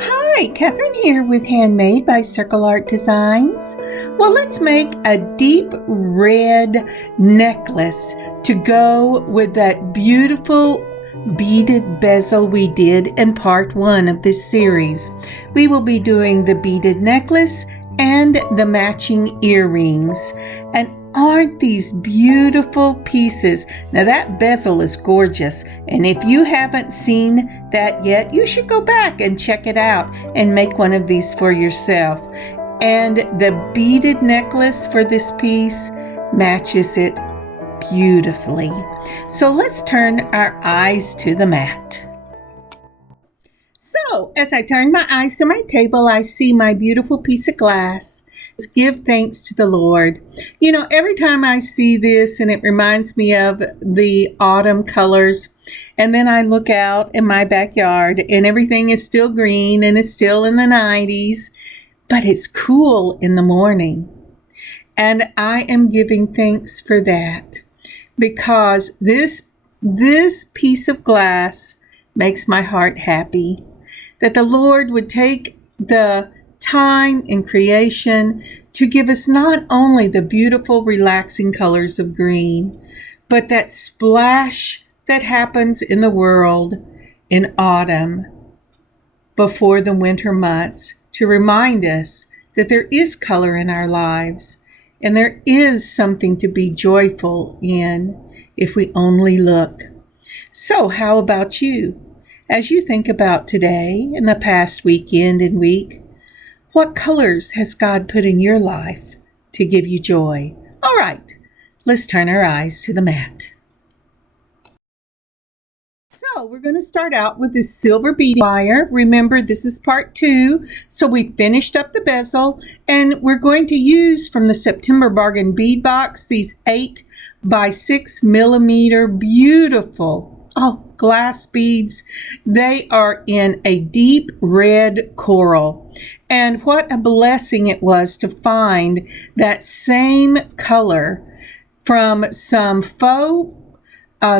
Hi, Catherine here with Handmade by Circle Art Designs. Well, let's make a deep red necklace to go with that beautiful beaded bezel we did in part 1 of this series. We will be doing the beaded necklace and the matching earrings. And aren't these beautiful pieces? Now that bezel is gorgeous, and if you haven't seen that yet, you should go back and check it out and make one of these for yourself. And the beaded necklace for this piece matches it beautifully. So let's turn our eyes to the mat. So as I turn my eyes to my table, I see my beautiful piece of glass. Give thanks to the Lord. You know, every time I see this, and it reminds me of the autumn colors, and then I look out in my backyard and everything is still green and it's still in the 90s, but it's cool in the morning. And I am giving thanks for that, because this piece of glass makes my heart happy, that the Lord would take the time in creation to give us not only the beautiful, relaxing colors of green, but that splash that happens in the world in autumn before the winter months, to remind us that there is color in our lives and there is something to be joyful in if we only look. So how about you? As you think about today and the past weekend and week, what colors has God put in your life to give you joy? All right, let's turn our eyes to the mat. So we're going to start out with this silver beading wire. Remember, this is part 2. So we finished up the bezel, and we're going to use from the September Bargain Bead Box these 8 by 6 millimeter beautiful glass beads. They are in a deep red coral. And what a blessing it was to find that same color from some faux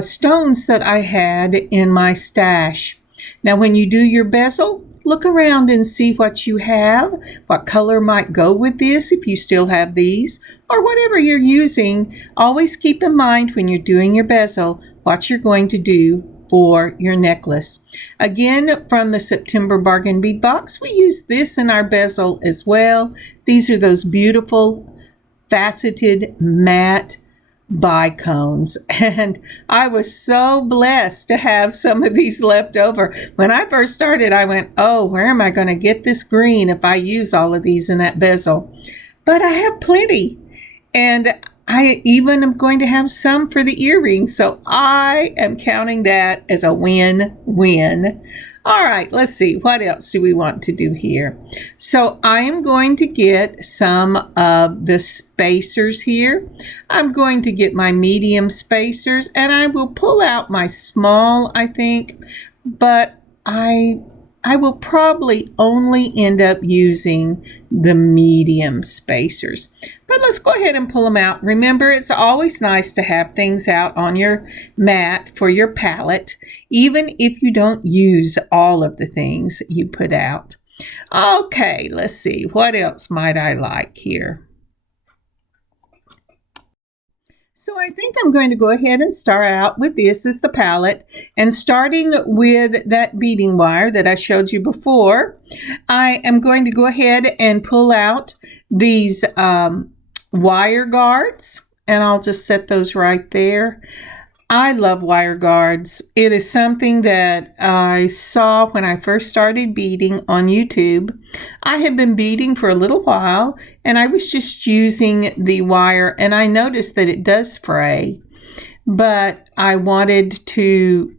stones that I had in my stash. Now, when you do your bezel, look around and see what you have, what color might go with this if you still have these, or whatever you're using. Always keep in mind when you're doing your bezel what you're going to do for your necklace. Again, from the September Bargain Bead Box, we use this in our bezel as well. These are those beautiful faceted matte bicones, and I was so blessed to have some of these left over. When I first started, I went, oh, where am I going to get this green if I use all of these in that bezel? But I have plenty, and I even am going to have some for the earrings, so I am counting that as a win-win. All right, let's see, what else do we want to do here? So I am going to get some of the spacers here. I'm going to get my medium spacers, and I will pull out my small, I think, but I will probably only end up using the medium spacers. But let's go ahead and pull them out. Remember, it's always nice to have things out on your mat for your palette, even if you don't use all of the things that you put out. Okay, let's see. What else might I like here? So I think I'm going to go ahead and start out with this as the palette, and starting with that beading wire that I showed you before, I am going to go ahead and pull out these wire guards, and I'll just set those right there. I love wire guards. It is something that I saw when I first started beading on YouTube. I have been beading for a little while, and I was just using the wire, and I noticed that it does fray, but I wanted to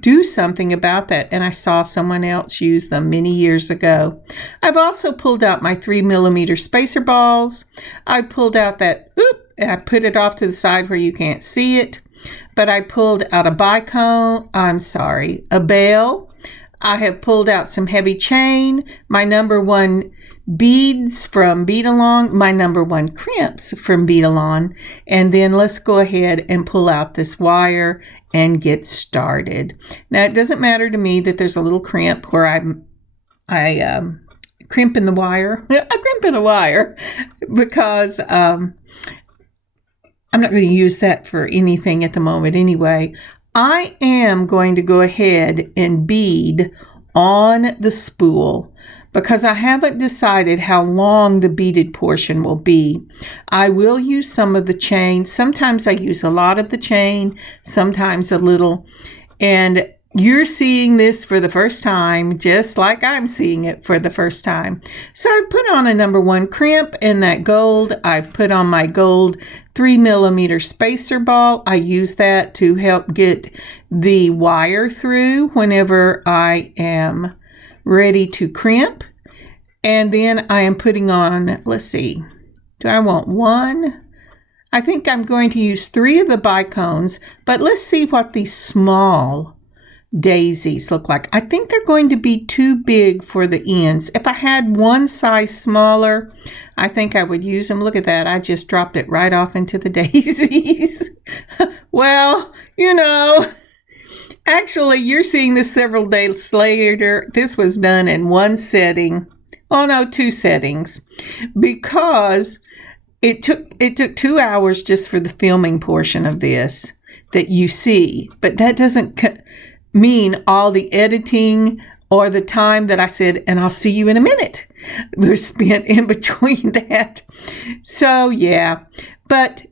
do something about that, and I saw someone else use them many years ago. I've also pulled out my 3 millimeter spacer balls. I pulled out that, I put it off to the side where you can't see it. But I pulled out a a bail. I have pulled out some heavy chain, my number 1 beads from Bead Along, my number 1 crimps from Bead Along, and then let's go ahead and pull out this wire and get started. Now, it doesn't matter to me that there's a little crimp where I'm crimping the wire. I crimping the wire because I'm not going to use that for anything at the moment anyway. I am going to go ahead and bead on the spool because I haven't decided how long the beaded portion will be. I will use some of the chain. Sometimes I use a lot of the chain, sometimes a little. And you're seeing this for the first time, just like I'm seeing it for the first time. So I've put on a number 1 crimp in that gold. I've put on my gold 3mm spacer ball. I use that to help get the wire through whenever I am ready to crimp. And then I am putting on, let's see, do I want 1? I think I'm going to use 3 of the bicones, but let's see what these small daisies look like. I think they're going to be too big for the ends. If I had one size smaller, I think I would use them. Look at that. I just dropped it right off into the daisies. Well, you know, actually, you're seeing this several days later. This was done in 1 setting. Oh no, 2 settings, because it took 2 hours just for the filming portion of this that you see, but that doesn't mean all the editing or the time that I said, and I'll see you in a minute, was spent in between that. So yeah,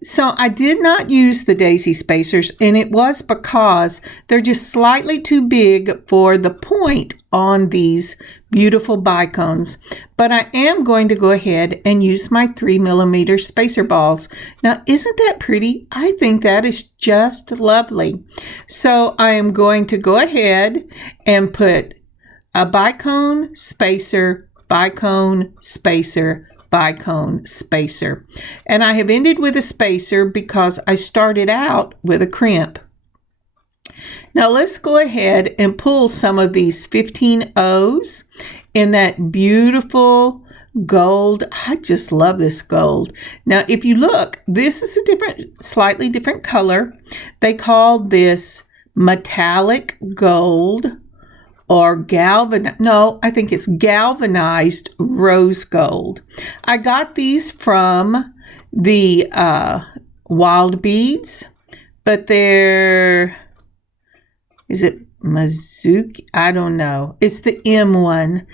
so I did not use the daisy spacers, and it was because they're just slightly too big for the point on these beautiful bicones. But I am going to go ahead and use my 3mm spacer balls. Now, isn't that pretty? I think that is just lovely. So I am going to go ahead and put a bicone, spacer, bicone, spacer, bicone, spacer. And I have ended with a spacer because I started out with a crimp. Now let's go ahead and pull some of these 15 O's in that beautiful gold. I just love this gold. Now if you look, this is a slightly different color. They call this metallic gold, or I think it's galvanized rose gold. I got these from the Wild Beads, but is it Mizuki? I don't know. It's the M one.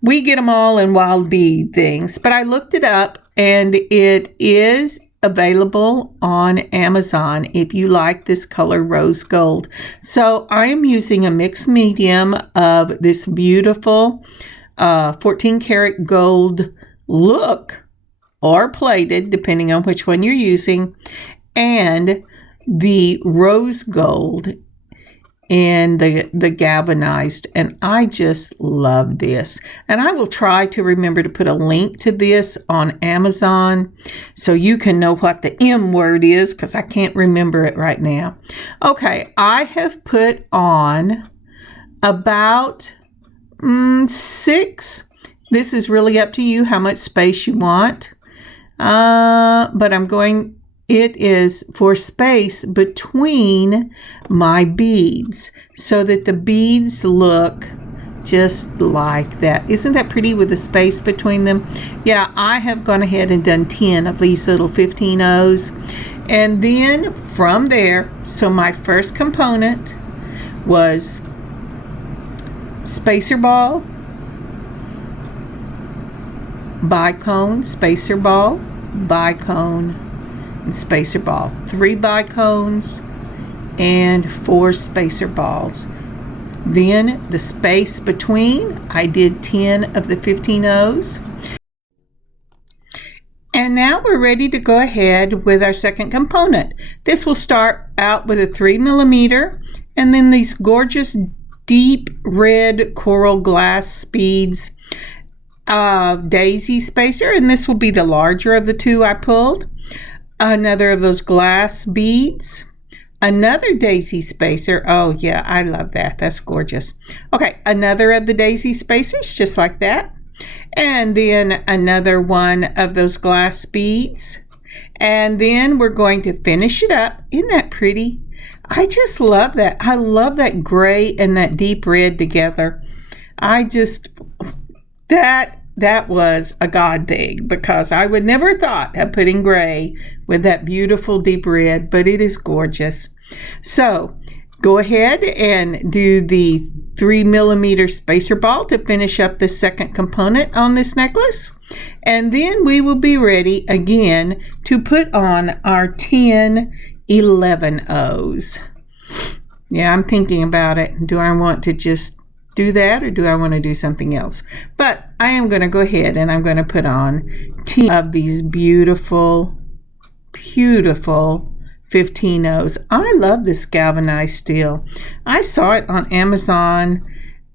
We get them all in Wild Bead things, but I looked it up and it is available on Amazon if you like this color rose gold. So I am using a mixed medium of this beautiful 14 karat gold look, or plated depending on which one you're using, and the rose gold and the galvanized, and I just love this. And I will try to remember to put a link to this on Amazon so you can know what the M word is, because I can't remember it right now. Okay, I have put on about 6. This is really up to you how much space you want, but it is for space between my beads so that the beads look just like that. Isn't that pretty with the space between them? Yeah, I have gone ahead and done 10 of these little 15 O's. And then from there, so my first component was spacer ball, bicone, spacer ball, bicone, and spacer ball. 3 bicones and 4 spacer balls. Then the space between, I did 10 of the 15 O's. And now we're ready to go ahead with our second component. This will start out with a 3mm, and then these gorgeous deep red coral glass beads, daisy spacer, and this will be the larger of the 2 I pulled. Another of those glass beads, another daisy spacer. Oh yeah, I love that. That's gorgeous. Okay, another of the daisy spacers, just like that. And then another one of those glass beads. And then we're going to finish it up. Isn't that pretty? I just love that. I love that gray and that deep red together. I just, that was a God thing, because I would never thought of putting gray with that beautiful deep red, but it is gorgeous. So go ahead and do the 3mm spacer ball to finish up the second component on this necklace. And then we will be ready again to put on our 10 11-ohs. Yeah, I'm thinking about it. Do I want to just do that, or do I want to do something else? But I am going to go ahead and I'm going to put on 10 of these beautiful 15-ohs. I love this galvanized steel. I saw it on Amazon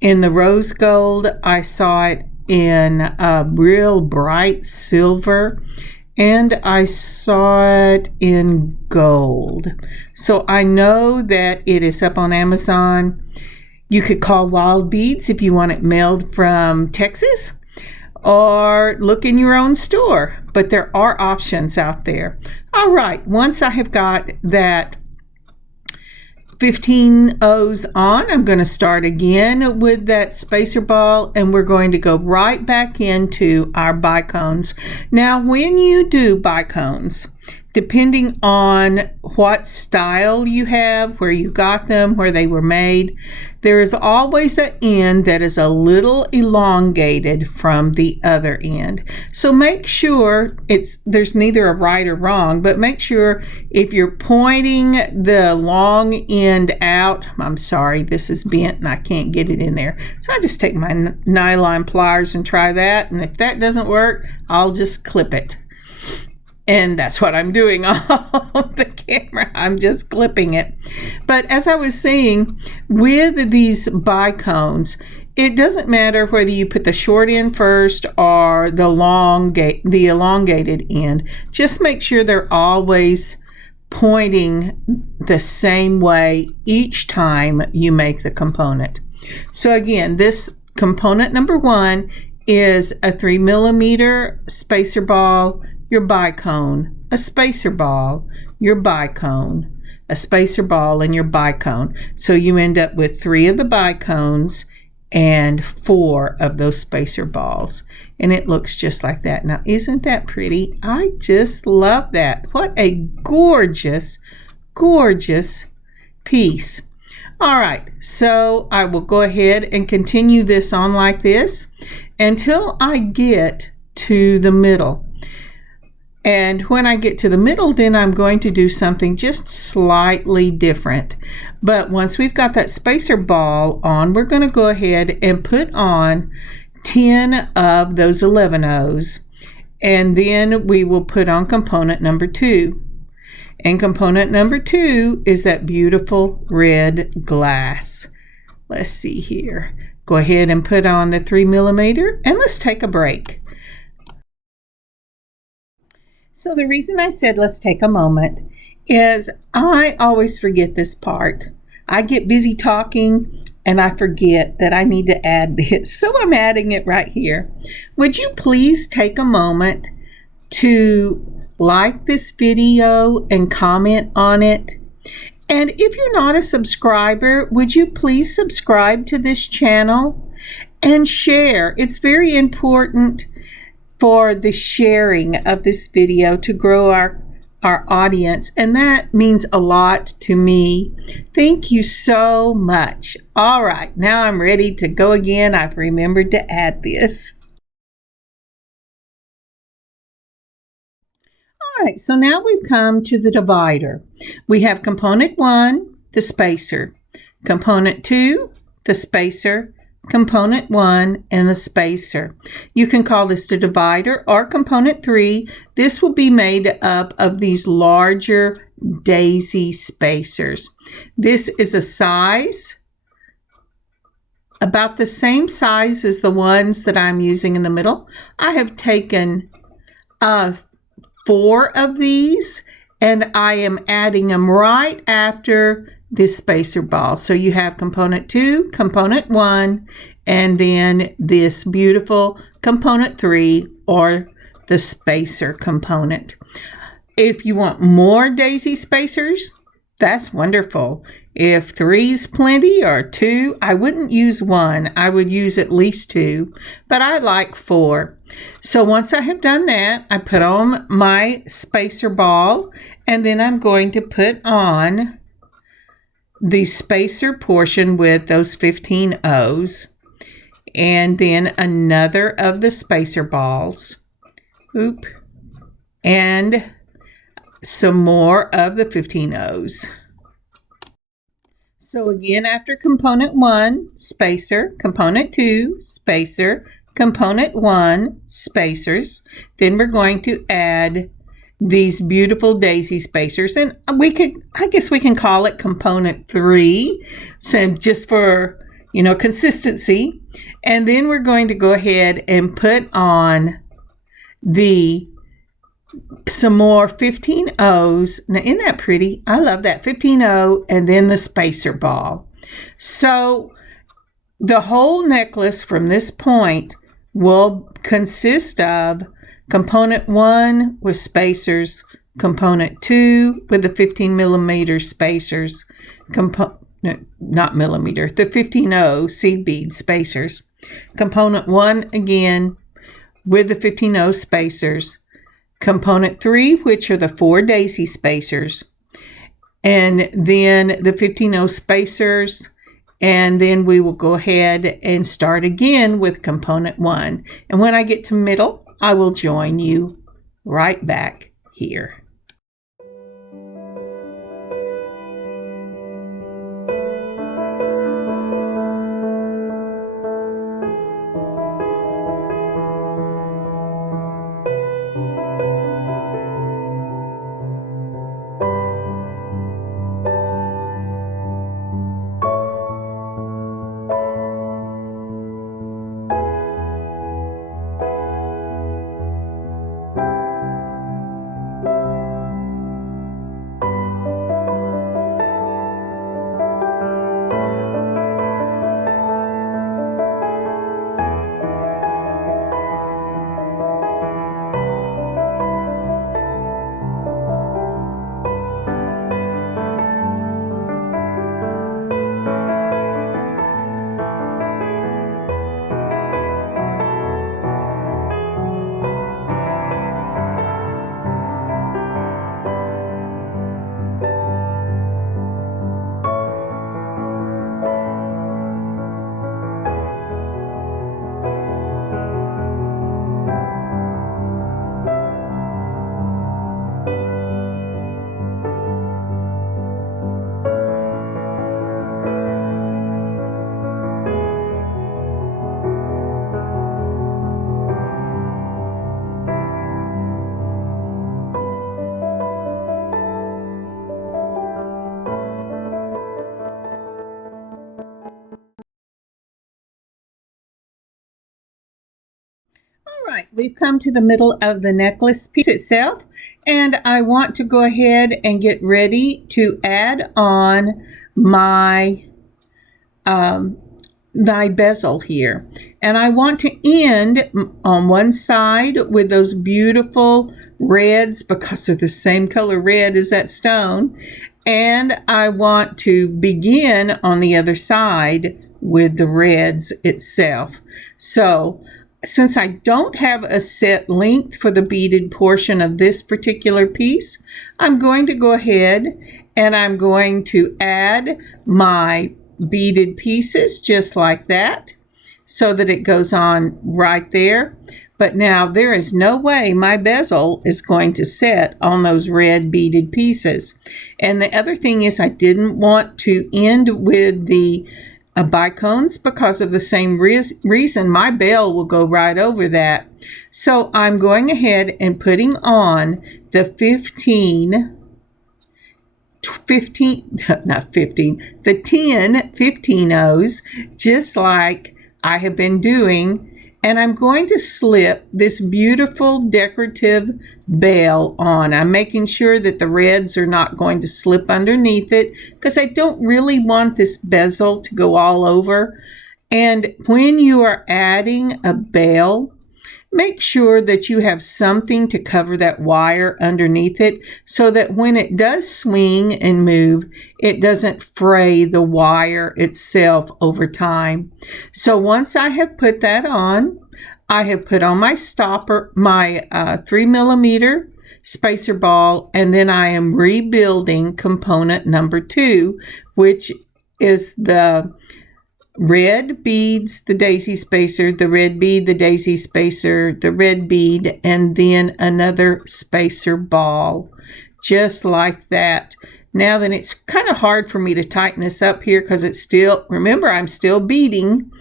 in the rose gold. I saw it in a real bright silver, and I saw it in gold. So I know that it is up on Amazon. You could call Wild Beads if you want it mailed from Texas, or look in your own store, but there are options out there. All right, once I have got that 15-ohs on, I'm going to start again with that spacer ball, and we're going to go right back into our bicones. Now, when you do bicones, depending on what style you have, where you got them, where they were made, there is always an end that is a little elongated from the other end. So make sure there's neither a right or wrong, but make sure if you're pointing the long end out, I'm sorry, this is bent and I can't get it in there. So I just take my nylon pliers and try that, and if that doesn't work, I'll just clip it. And that's what I'm doing off the camera. I'm just clipping it. But as I was saying, with these bicones, it doesn't matter whether you put the short end first or the elongated end. Just make sure they're always pointing the same way each time you make the component. So again, this component number 1 is a 3mm spacer ball, your bicone, a spacer ball, your bicone, a spacer ball, and your bicone. So you end up with 3 of the bicones and 4 of those spacer balls. And it looks just like that. Now, isn't that pretty? I just love that. What a gorgeous, gorgeous piece. All right, so I will go ahead and continue this on like this until I get to the middle. And when I get to the middle, then I'm going to do something just slightly different. But once we've got that spacer ball on, we're going to go ahead and put on 10 of those 11-ohs. And then we will put on component number 2. And component number 2 is that beautiful red glass. Let's see here. Go ahead and put on the 3mm, and let's take a break. So the reason I said let's take a moment is I always forget this part. I get busy talking and I forget that I need to add this. So I'm adding it right here. Would you please take a moment to like this video and comment on it? And if you're not a subscriber, would you please subscribe to this channel and share? It's very important for the sharing of this video to grow our audience, and that means a lot to me. Thank you so much. All right, now I'm ready to go again. I've remembered to add this. All right, so now we've come to the divider. We have component 1, the spacer, component 2, the spacer, component 1, and the spacer. You can call this the divider or component 3. This will be made up of these larger daisy spacers. This is a size about the same size as the ones that I'm using in the middle. I have taken 4 of these, and I am adding them right after this spacer ball. So you have component 2, component 1, and then this beautiful component 3, or the spacer component. If you want more daisy spacers, that's wonderful. If 3's plenty or 2, I wouldn't use 1. I would use at least 2, but I like 4. So once I have done that, I put on my spacer ball, and then I'm going to put on the spacer portion with those 15 O's, and then another of the spacer balls. And some more of the 15 O's. So again, after component 1, spacer, component 2, spacer, component 1, spacers, then we're going to add these beautiful daisy spacers, and I guess we can call it component 3, so just for, consistency. And then we're going to go ahead and put on some more 15 O's. Now, isn't that pretty? I love that. 15 O, and then the spacer ball. So the whole necklace from this point will consist of component 1 with spacers, component 2 with the 15 millimeter spacers, not millimeter, the 15 O seed bead spacers, component 1 again with the 15 O spacers, component 3, which are the 4 daisy spacers, and then the 15 O spacers, and then we will go ahead and start again with component 1. And when I get to middle, I will join you right back here. All right, we've come to the middle of the necklace piece itself, and I want to go ahead and get ready to add on my bezel here. And I want to end on one side with those beautiful reds because they're the same color red as that stone. And I want to begin on the other side with the reds itself. So since I don't have a set length for the beaded portion of this particular piece, I'm going to go ahead and I'm going to add my beaded pieces just like that so that it goes on right there. But now there is no way my bezel is going to set on those red beaded pieces. And the other thing is I didn't want to end with the bicones because of the same reason. My bell will go right over that. So I'm going ahead and putting on the 10 15 O's just like I have been doing, and I'm going to slip this beautiful decorative bell on. I'm making sure that the reds are not going to slip underneath it because I don't really want this bezel to go all over. And when you are adding a bell, make sure that you have something to cover that wire underneath it so that when it does swing and move, it doesn't fray the wire itself over time. So once I have put that on, I have put on my stopper, my 3mm spacer ball, and then I am rebuilding component number 2, which is the red beads, the daisy spacer, the red bead, the daisy spacer, the red bead, and then another spacer ball, just like that. Now then, it's kind of hard for me to tighten this up here because it's still, remember, I'm still beading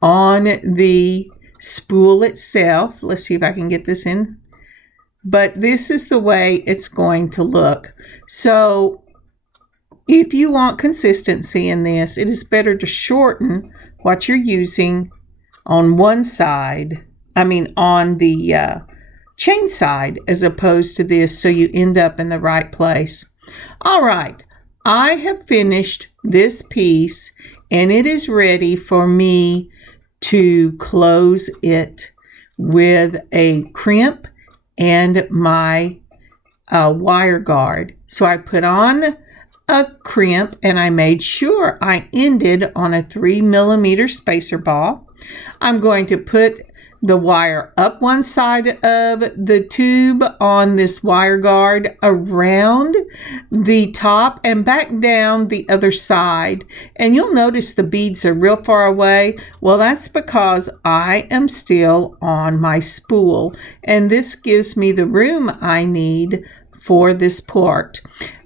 on the spool itself. Let's see if I can get this in. But this is the way it's going to look. So if you want consistency in this, it is better to shorten what you're using on one side, on the chain side, as opposed to this, so you end up in the right place. All right, I have finished this piece and it is ready for me to close it with a crimp and my wire guard. So I put on a crimp and I made sure I ended on a 3mm spacer ball. I'm going to put the wire up one side of the tube on this wire guard, around the top, and back down the other side. And you'll notice the beads are real far away. Well, that's because I am still on my spool, and this gives me the room I need for this part.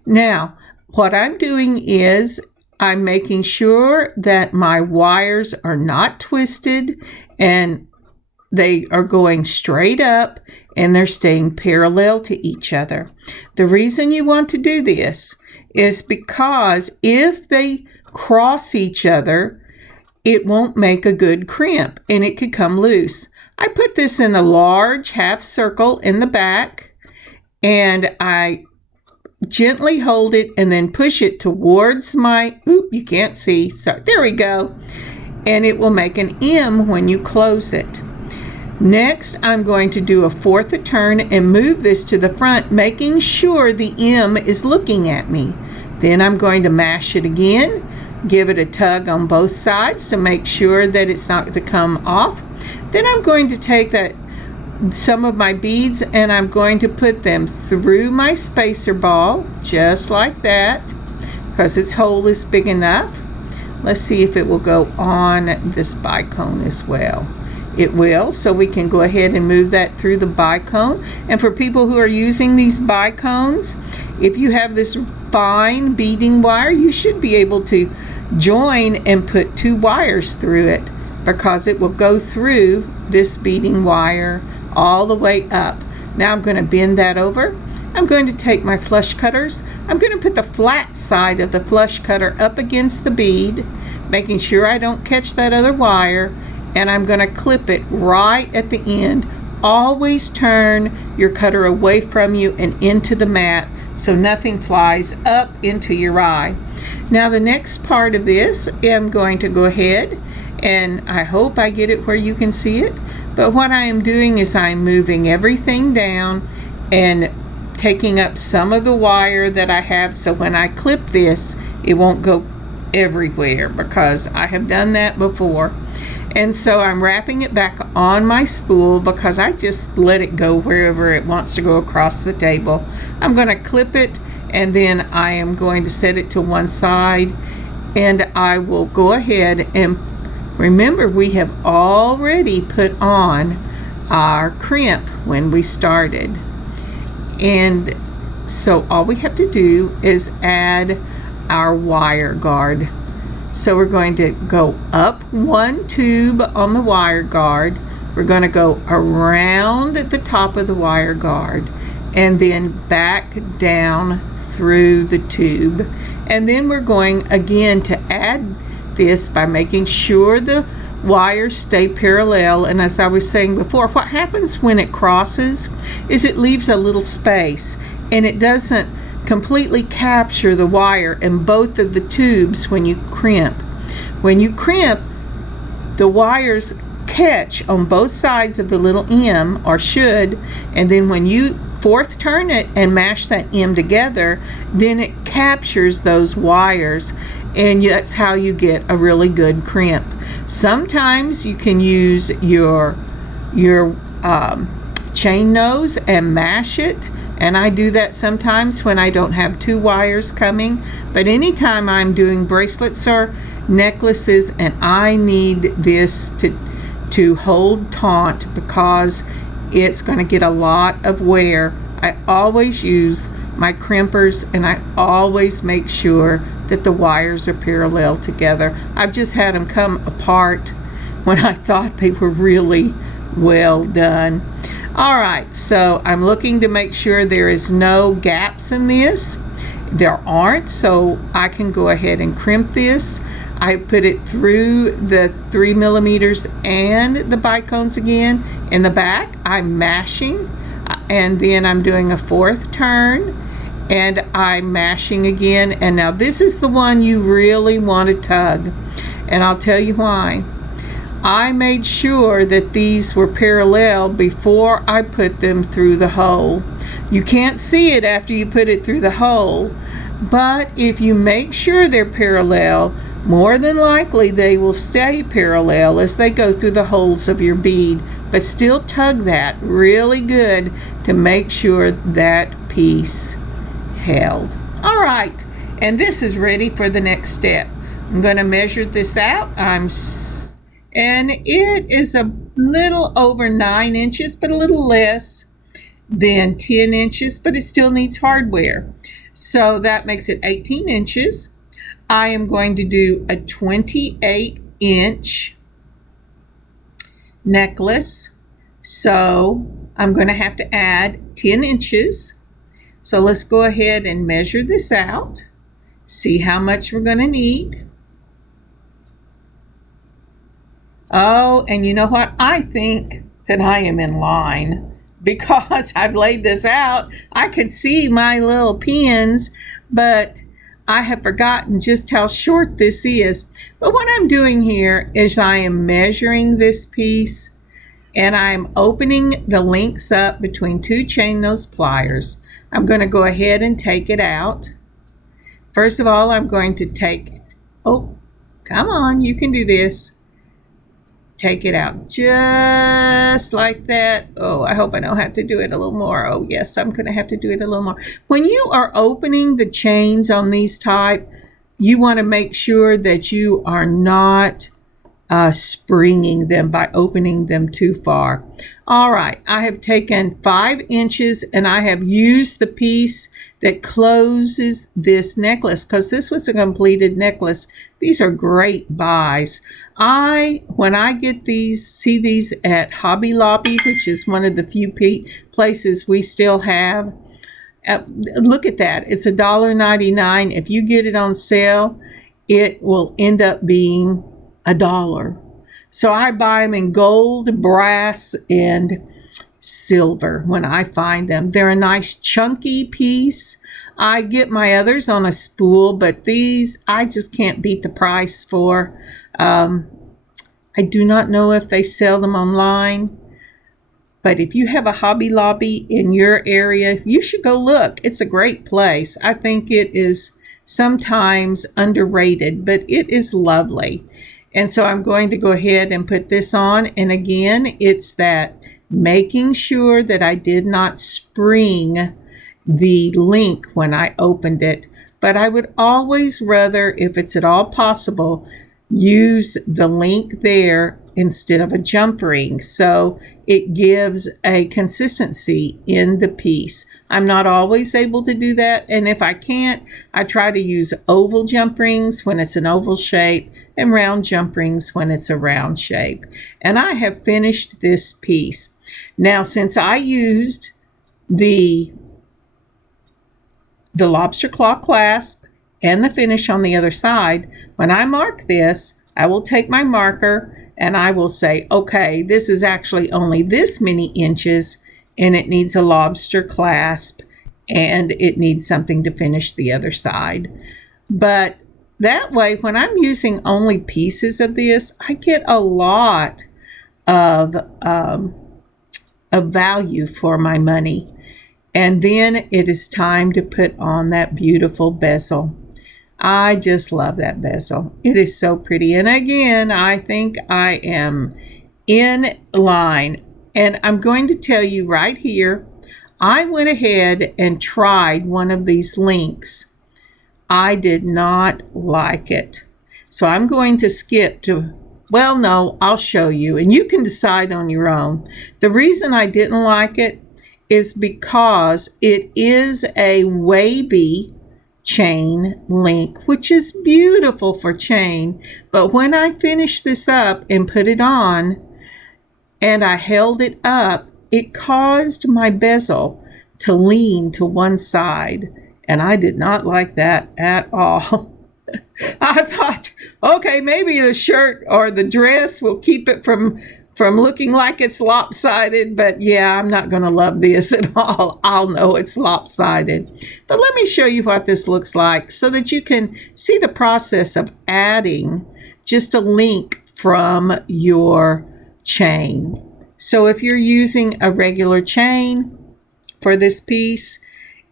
Now, what I'm doing is I'm making sure that my wires are not twisted and they are going straight up and they're staying parallel to each other. The reason you want to do this is because if they cross each other, it won't make a good crimp and it could come loose. I put this in a large half circle in the back, and I gently hold it and then push it towards my, you can't see, so there we go. And it will make an M when you close it. Next, I'm going to do a 1/4 turn and move this to the front, making sure the M is looking at me. Then I'm going to mash it again, give it a tug on both sides to make sure that it's not going to come off. Then I'm going to take some of my beads and I'm going to put them through my spacer ball, just like that, because its hole is big enough. Let's see if it will go on this bicone as well. It will, so we can go ahead and move that through the bicone. And for people who are using these bicones, if you have this fine beading wire, you should be able to join and put 2 wires through it, because it will go through this beading wire all the way up. Now I'm going to bend that over. I'm going to take my flush cutters. I'm going to put the flat side of the flush cutter up against the bead, making sure I don't catch that other wire, and I'm going to clip it right at the end. Always turn your cutter away from you and into the mat so nothing flies up into your eye. Now the next part of this, I'm going to go ahead, and I hope I get it where you can see it, but what I am doing is I'm moving everything down and taking up some of the wire that I have, so when I clip this, it won't go everywhere, because I have done that before. And so I'm wrapping it back on my spool because I just let it go wherever it wants to go across the table. I'm going to clip it, and then I am going to set it to one side, and I will go ahead and remember, we have already put on our crimp when we started. And so all we have to do is add our wire guard. So we're going to go up one tube on the wire guard. We're going to go around at the top of the wire guard and then back down through the tube. And then we're going again to add this by making sure the wires stay parallel. And as I was saying before, what happens when it crosses is it leaves a little space, and it doesn't completely capture the wire in both of the tubes when you crimp. When you crimp, the wires catch on both sides of the little M, or should, and then when you fourth turn it and mash that M together, then it captures those wires, and that's how you get a really good crimp. Sometimes you can use your chain nose and mash it, and I do that sometimes when I don't have two wires coming. But anytime I'm doing bracelets or necklaces and I need this to hold taut because it's going to get a lot of wear, I always use my crimpers, and I always make sure that the wires are parallel together. I've just had them come apart when I thought they were really well done. All right, so I'm looking to make sure there is no gaps in this. There aren't, so I can go ahead and crimp this. I put it through the 3 millimeters and the bicones again. In the back, I'm mashing, and then I'm doing a fourth turn, and I'm mashing again. And now this is the one you really want to tug, and I'll tell you why. I made sure that these were parallel before I put them through the hole. You can't see it after you put it through the hole, but if you make sure they're parallel, more than likely they will stay parallel as they go through the holes of your bead. But still tug that really good to make sure that piece held. All right, and this is ready for the next step. I'm going to measure this out. And it is a little over 9 inches, but a little less than 10 inches, but it still needs hardware. So that makes it 18 inches. I am going to do a 28-inch necklace. So I'm going to have to add 10 inches. So let's go ahead and measure this out, see how much we're going to need. Oh, and you know what? I think that I am in line because I've laid this out. I could see my little pins, but I have forgotten just how short this is. But what I'm doing here is I am measuring this piece, and I'm opening the links up between two chain nose pliers. I'm going to go ahead and take it out. First of all, I'm going to take, oh, come on, you can do this. Take it out just like that. Oh, I hope I don't have to do it a little more. Oh, yes, I'm going to have to do it a little more. When you are opening the chains on these type, you want to make sure that you are not springing them by opening them too far. All right, I have taken 5 inches and I have used the piece that closes this necklace because this was a completed necklace. These are great buys. When I get these, see these at Hobby Lobby, which is one of the few places we still have. Look at that. It's $1.99. If you get it on sale, it will end up being $1. So I buy them in gold, brass, and silver when I find them. They're a nice chunky piece. I get my others on a spool, but these I just can't beat the price for. I do not know if they sell them online, but if you have a Hobby Lobby in your area, you should go look. It's a great place. I think it is sometimes underrated, but it is lovely. And so I'm going to go ahead and put this on. And again, it's that making sure that I did not spring the link when I opened it. But I would always rather, if it's at all possible, use the link there instead of a jump ring. So it gives a consistency in the piece. I'm not always able to do that. And if I can't, I try to use oval jump rings when it's an oval shape and round jump rings when it's a round shape. And I have finished this piece. Now, since I used the lobster claw clasp and the finish on the other side, when I mark this, I will take my marker and I will say, okay, this is actually only this many inches and it needs a lobster clasp and it needs something to finish the other side. But that way, when I'm using only pieces of this, I get a lot of value for my money. And then it is time to put on that beautiful bezel. I just love that bezel. It is so pretty. And again, I think I am in line. And I'm going to tell you right here, I went ahead and tried one of these links. I did not like it. So I'm going to skip to, well, no, I'll show you, and you can decide on your own. The reason I didn't like it is because it is a wavy chain link, which is beautiful for chain. But when I finished this up and put it on, and I held it up, it caused my bezel to lean to one side, and I did not like that at all. I thought, okay, maybe the shirt or the dress will keep it from looking like it's lopsided, but yeah, I'm not going to love this at all. I'll know it's lopsided. But let me show you what this looks like so that you can see the process of adding just a link from your chain. So if you're using a regular chain for this piece,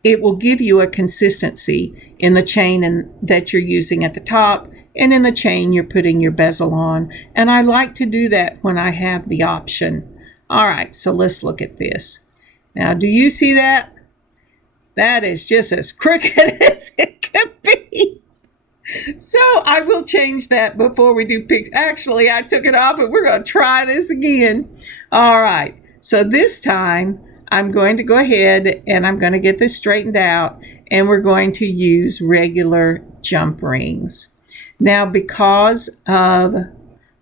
it will give you a consistency in the chain that you're using at the top and in the chain you're putting your bezel on. And I like to do that when I have the option. All right, so let's look at this. Now, do you see that? That is just as crooked as it can be. So I will change that before we do pictures. Actually, I took it off and we're going to try this again. All right, so this time I'm going to go ahead and I'm going to get this straightened out, and we're going to use regular jump rings. Now, because of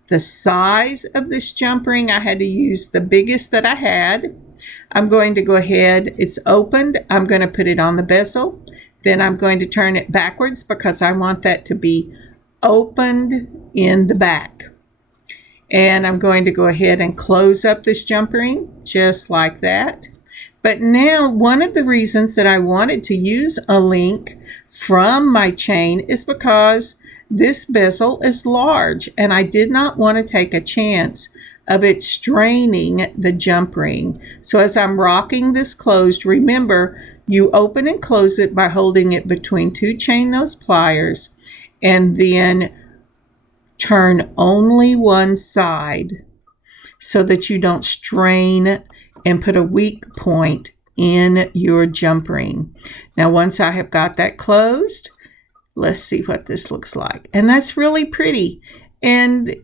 the size of this jump ring, I had to use the biggest that I had. I'm going to go ahead, it's opened, I'm going to put it on the bezel. Then I'm going to turn it backwards because I want that to be opened in the back. And I'm going to go ahead and close up this jump ring just like that. But now one of the reasons that I wanted to use a link from my chain is because this bezel is large and I did not want to take a chance of it straining the jump ring. So as I'm rocking this closed, remember you open and close it by holding it between two chain nose pliers and then turn only one side so that you don't strain and put a weak point in your jump ring. Now, once I have got that closed, let's see what this looks like. And that's really pretty. And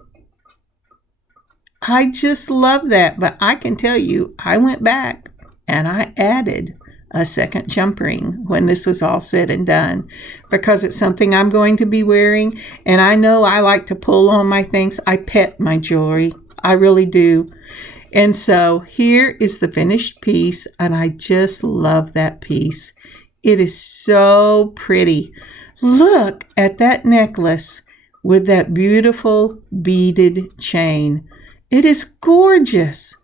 I just love that. But I can tell you, I went back and I added a second jump ring when this was all said and done, because it's something I'm going to be wearing. And I know I like to pull on my things. I pet my jewelry. I really do. And so here is the finished piece, and I just love that piece. It is so pretty. Look at that necklace with that beautiful beaded chain. It is gorgeous.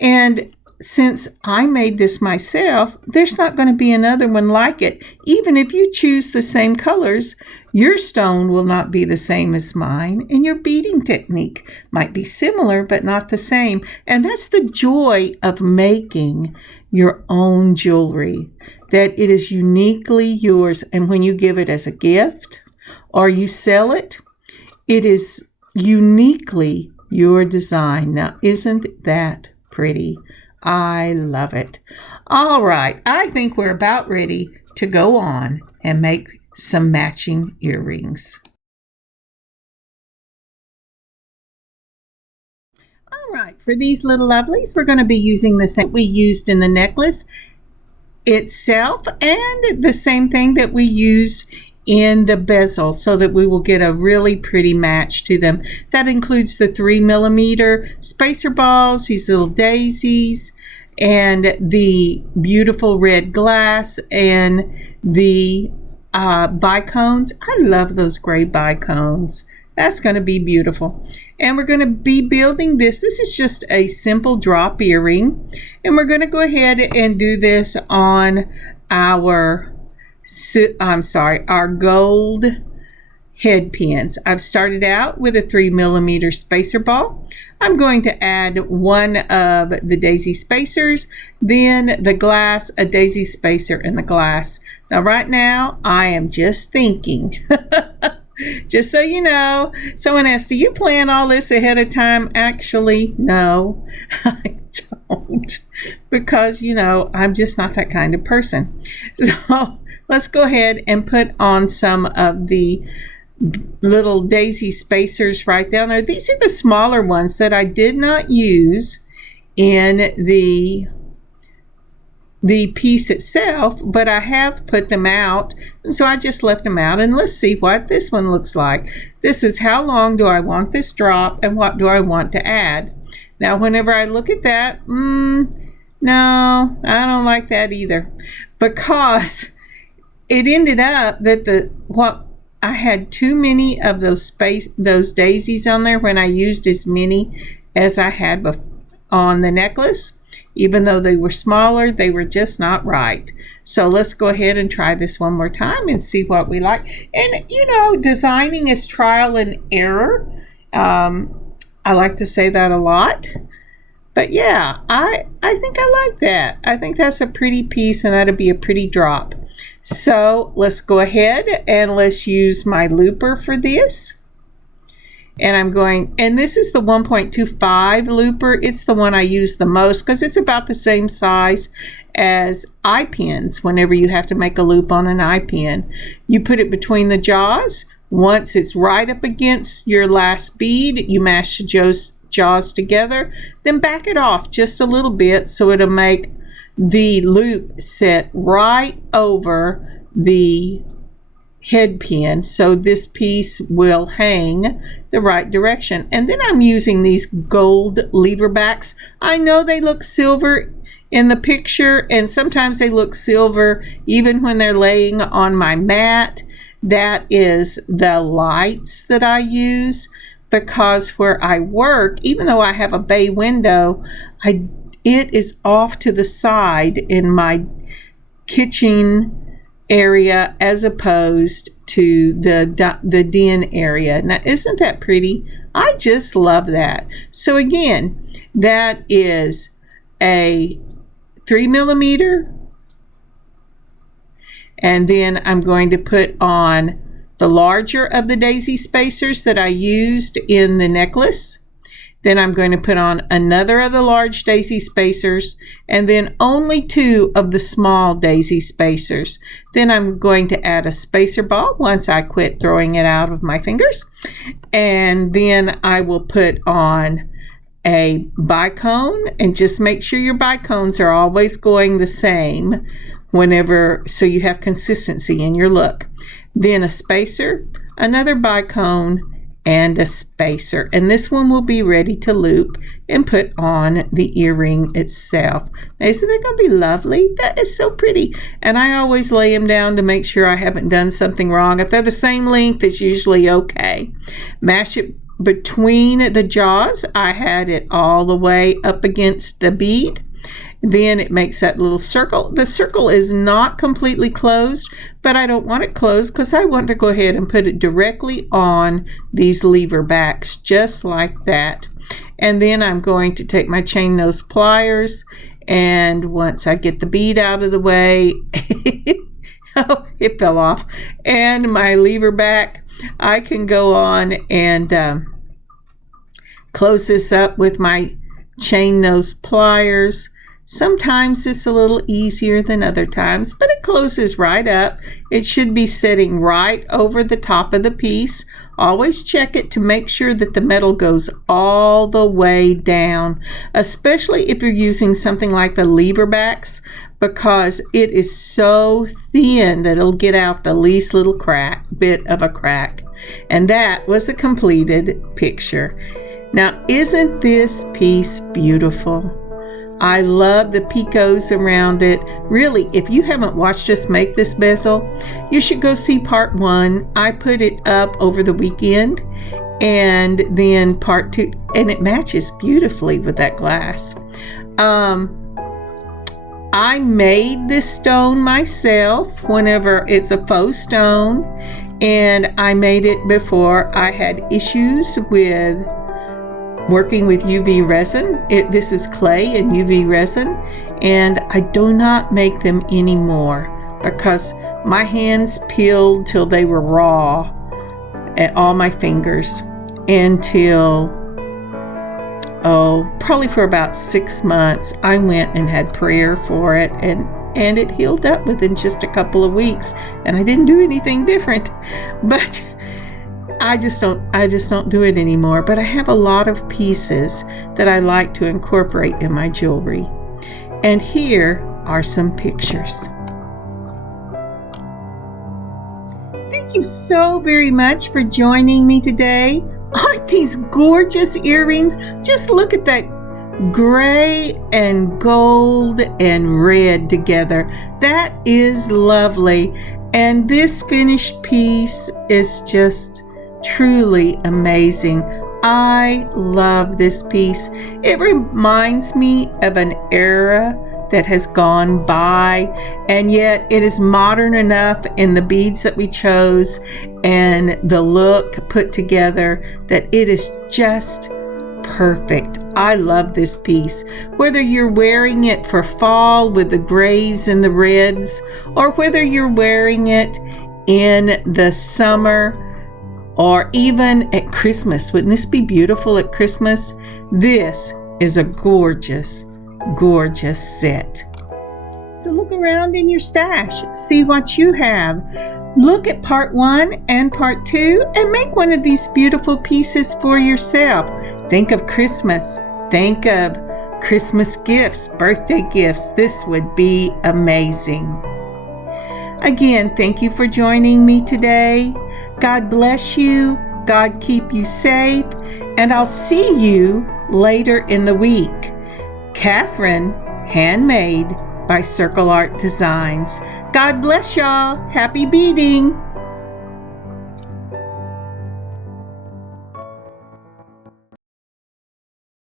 And since I made this myself, there's not going to be another one like it. Even if you choose the same colors, your stone will not be the same as mine, and your beading technique might be similar but not the same. And that's the joy of making your own jewelry, that it is uniquely yours. And when you give it as a gift or you sell it, it is uniquely your design. Now, isn't that pretty? I love it. All right, I think we're about ready to go on and make some matching earrings. All right, for these little lovelies, we're going to be using the same we used in the necklace itself and the same thing that we used in the bezel, so that we will get a really pretty match to them. That includes the 3mm spacer balls, these little daisies, and the beautiful red glass, and the bicones. I love those gray bicones. That's going to be beautiful. And we're going to be building this. This is just a simple drop earring, and we're going to go ahead and do this on our gold head pins. I've started out with a 3mm spacer ball. I'm going to add one of the daisy spacers, then the glass, a daisy spacer, and the glass. Now right now I am just thinking. Just so you know, someone asked, do you plan all this ahead of time? Actually, no, I don't, because, you know, I'm just not that kind of person. So let's go ahead and put on some of the little daisy spacers right down there. These are the smaller ones that I did not use in the piece itself, but I have put them out, and so I just left them out. And let's see what this one looks like. This is how long do I want this drop and what do I want to add. Now whenever I look at that, no, I don't like that either, because it ended up that I had too many of those daisies on there when I used as many as I had on the necklace. Even though they were smaller, they were just not right. So let's go ahead and try this one more time and see what we like. And you know, designing is trial and error. I like to say that a lot. But yeah, I think I like that. I think that's a pretty piece, and that'll be a pretty drop. So let's go ahead and let's use my looper for this. And this is the 1.25 looper. It's the one I use the most because it's about the same size as eye pins. Whenever you have to make a loop on an eye pin, you put it between the jaws. Once it's right up against your last bead, you mash the jaws together, then back it off just a little bit so it'll make the loop set right over the head pin, so this piece will hang the right direction. And then I'm using these gold lever backs. I know they look silver in the picture, and sometimes they look silver even when they're laying on my mat. That is the lights that I use, because where I work, even though I have a bay window, it is off to the side in my kitchen area as opposed to the den area. Now isn't that pretty? I just love that. So again, that is a 3mm, and then I'm going to put on the larger of the daisy spacers that I used in the necklace. Then I'm going to put on another of the large daisy spacers, and then only 2 of the small daisy spacers. Then I'm going to add a spacer ball once I quit throwing it out of my fingers. And then I will put on a bicone, and just make sure your bicones are always going the same so you have consistency in your look. Then a spacer, another bicone, and a spacer, and this one will be ready to loop and put on the earring itself. Now, isn't that going to be lovely? That is so pretty. And I always lay them down to make sure I haven't done something wrong. If they're the same length, it's usually okay. Mash it between the jaws. I had it all the way up against the bead. Then it makes that little circle. The circle is not completely closed, but I don't want it closed because I want to go ahead and put it directly on these lever backs, just like that. And then I'm going to take my chain nose pliers, and once I get the bead out of the way, oh, it fell off, and my lever back, I can go on and close this up with my chain nose pliers. Sometimes it's a little easier than other times, but it closes right up. It should be sitting right over the top of the piece. Always check it to make sure that the metal goes all the way down, especially if you're using something like the lever backs, because it is so thin that it'll get out the least little bit of a crack. And that was a completed picture. Now, isn't this piece beautiful? I love the picots around it. Really, if you haven't watched us make this bezel, you should go see part 1. I put it up over the weekend, and then part 2, and it matches beautifully with that glass. I made this stone myself whenever it's a faux stone, and I made it before I had issues with working with UV resin. This is clay and UV resin, and I do not make them anymore because my hands peeled till they were raw at all my fingers until probably for about 6 months. I went and had prayer for it, and it healed up within just a couple of weeks, and I didn't do anything different. But I just don't do it anymore. But I have a lot of pieces that I like to incorporate in my jewelry. And here are some pictures. Thank you so very much for joining me today. Aren't these gorgeous earrings? Just look at that gray and gold and red together. That is lovely. And this finished piece is just truly amazing. I love this piece. It reminds me of an era that has gone by, and yet it is modern enough in the beads that we chose and the look put together that it is just perfect. I love this piece. Whether you're wearing it for fall with the grays and the reds, or whether you're wearing it in the summer, or even at Christmas. Wouldn't this be beautiful at Christmas? This is a gorgeous, gorgeous set. So look around in your stash, see what you have. Look at part 1 and part 2 and make one of these beautiful pieces for yourself. Think of Christmas. Think of Christmas gifts, birthday gifts. This would be amazing. Again, thank you for joining me today. God bless you. God keep you safe. And I'll see you later in the week. Catherine, Handmade by Circle Art Designs. God bless y'all. Happy beading.